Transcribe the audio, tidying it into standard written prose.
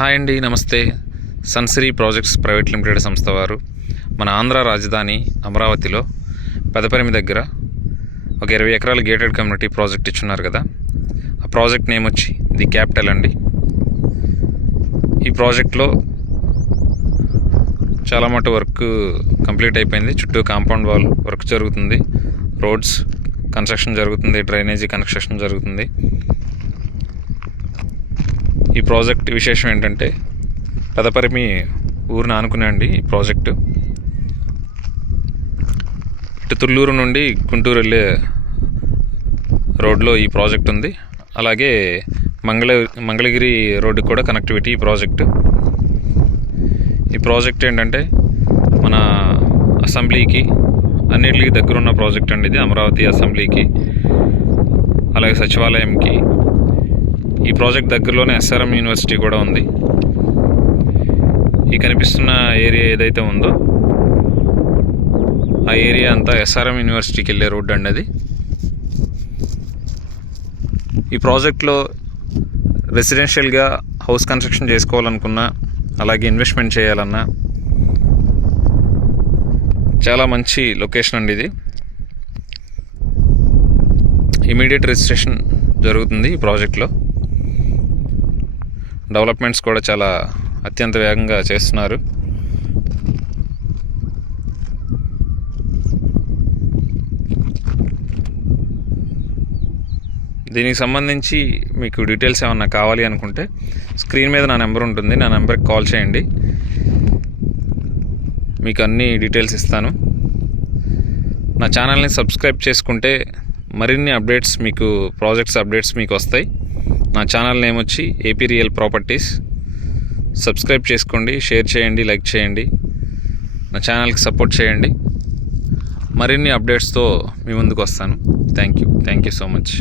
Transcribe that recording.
Hi అండి, నమస్తే. Sunsiri projects private limited సంస్థ వారు మన ఆంధ్ర రాజధాని అమరావతిలో పెదపరిమి దగ్గర ఒక 20 ఎకరాల గేటెడ్ కమ్యూనిటీ ప్రాజెక్ట్ ఇచ్చున్నారు కదా. ఆ ప్రాజెక్ట్ నేమ్ వచ్చి ది క్యాపిటల్ అండి. ఈ ప్రాజెక్ట్లో చాలా మటు వర్క్ కంప్లీట్ అయిపోయింది. చుట్టూ కాంపౌండ్ వాల్ వర్క్ జరుగుతుంది, రోడ్స్ కన్స్ట్రక్షన్ జరుగుతుంది, డ్రైనేజీ కన్స్ట్రక్షన్ జరుగుతుంది. ఈ ప్రాజెక్ట్ విశేషం ఏంటంటే పెదపరిమి ఊరిని ఆనుకునే అండి ఈ ప్రాజెక్టు. ఇటు తుళ్ళూరు నుండి గుంటూరు వెళ్ళే రోడ్లో ఈ ప్రాజెక్ట్ ఉంది. అలాగే మంగళగిరి రోడ్డుకి కూడా కనెక్టివిటీ ఈ ప్రాజెక్టు. ఈ ప్రాజెక్ట్ ఏంటంటే మన అసెంబ్లీకి అన్నిటికీ దగ్గరున్న ప్రాజెక్ట్ అండి ఇది. అమరావతి అసెంబ్లీకి అలాగే సచివాలయంకి ఈ ప్రాజెక్ట్ దగ్గరలోనే ఎస్ఆర్ఎం యూనివర్సిటీ కూడా ఉంది. ఈ కనిపిస్తున్న ఏరియా ఏదైతే ఉందో ఆ ఏరియా అంతా ఎస్ఆర్ఎం యూనివర్సిటీకి వెళ్ళే రోడ్ అండి అది. ఈ ప్రాజెక్ట్లో రెసిడెన్షియల్గా హౌస్ కన్స్ట్రక్షన్ చేసుకోవాలనుకున్నా, అలాగే ఇన్వెస్ట్మెంట్ చేయాలన్నా చాలా మంచి లొకేషన్ అండి ఇది. ఇమీడియట్ రిజిస్ట్రేషన్ జరుగుతుంది ఈ ప్రాజెక్ట్లో. డెవలప్మెంట్స్ కూడా చాలా అత్యంత వేగంగా చేస్తున్నారు. దీనికి సంబంధించి మీకు డీటెయిల్స్ ఏమన్నా కావాలి అనుకుంటే స్క్రీన్ మీద నా నెంబర్ ఉంటుంది, నా నెంబర్కి కాల్ చేయండి, మీకు అన్ని డీటెయిల్స్ ఇస్తాను. నా ఛానల్ని సబ్స్క్రైబ్ చేసుకుంటే మరిన్ని అప్డేట్స్ మీకు ప్రాజెక్ట్స్ అప్డేట్స్ మీకు వస్తాయి. నా ఛానల్ నేమ్ వచ్చి ఏపీ రియల్ ప్రాపర్టీస్. సబ్స్క్రైబ్ చేసుకోండి, షేర్ చేయండి, లైక్ చేయండి, నా ఛానల్కి సపోర్ట్ చేయండి. మరిన్ని అప్డేట్స్తో మీ ముందుకు వస్తాను. Thank you so much.